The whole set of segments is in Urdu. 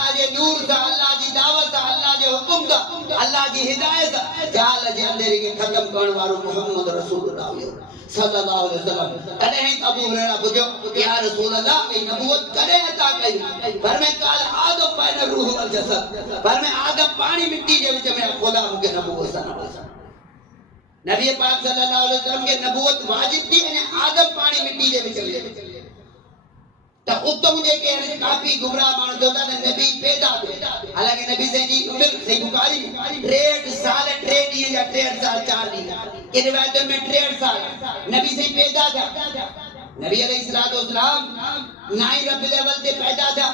اللہ جے نور دا اللہ جی دعوت دا اللہ جے حکم دا اللہ جی ہدایت دا جال جے اندھیرے کے ختم کرنے والو محمد رسول اللہ صلی اللہ علیہ وسلم کدیں ابو ہریرہ پوچھو یا رسول اللہ میں نبوت کدیں عطا کئی فرمائے قال آدم بین الروح والجسد فرمائے آدم پانی مٹی دے وچ میں خدا مجھے نبوت سنا نبی پاک صلی اللہ علیہ وسلم کے نبوت واجب تھی یعنی آدم پانی مٹی دے وچ لے تو اتو مجھے کہ کافی گمراہ مان جو تھا نبی پیدا تھے حالانکہ نبی سے جی عمر صحیح بخاری 63 سال 3 یا 63 سال 4 دی کہ روایتوں میں 63 سال نبی سے پیدا تھا نبی علیہ السلام 9 ربیع الاول تے پیدا تھا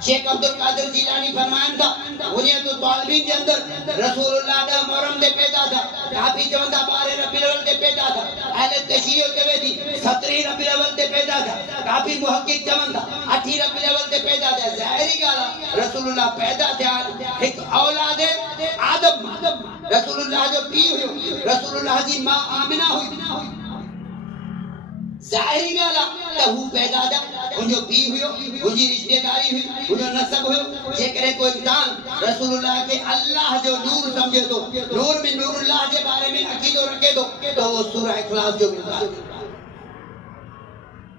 شیخ عبدالقادر جیلانی فرمان تھا بنیاد الطالبین کے اندر رسول اللہ دا محرم دے پیدا تھا کافی جوندہ 12 ربیع الاول تے پیدا تھا اہل تشیع کے ویدی 17 ربیع الاول تے پیدا تھا کافی محقق جوندہ 8 ربیع الاول تے پیدا تھا ظاہری گالا رسول اللہ پیدا تھا ایک اولاد آدم رسول اللہ جو پی ہوئی رسول اللہ جی ماں آمنہ ہوئی ظاہری گالا لہو پیدا دا ان جو بھی ہوئے ان جی رشتہ داری ہوئی ان جو نسب ہوئے یہ کرے کوئی انسان رسول اللہ کے اللہ جو نور سمجھے تو نور میں نور اللہ کے بارے میں عقیدہ رکھے تو وہ سورہ اخلاص جو ملتا ہے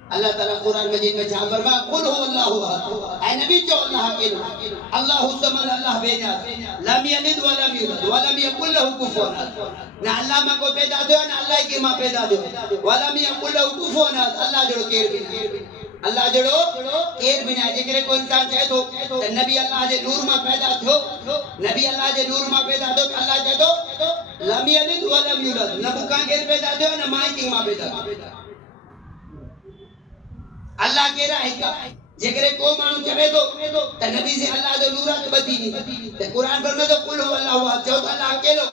اللہ تعالیٰ قرآن مجید میں جہاں فرمایا قل هو اللہ احد اے نبی جو اللہ کے نام اللہ الصمد اللہ بے نیاز لم یلد ولم یولد ولم یکن له کفوا احد نہ اللہ ماں کو پیدا دو نہ اللہ کی ماں پیدا دو ولم یکن له کفوا احد اللہ جڑو کیر بھی اللہ جڑو کیر بھی نہ جے کوئی انسان چاہے تو نبی اللہ دے نور ماں پیدا تھو نبی اللہ دے نور ماں پیدا دو اللہ چاہے تو لم یلد ولم یولد نہ بکاں کیر پیدا دو نہ ماں کی ماں پیدا دو اللہ کہہ رہا ہے کا جے کو مانو چوے تو نبی سے اللہ دے نورات بدی نہیں تے قرآن پر میں تو قل هو اللہ احد جو اللہ اکیلو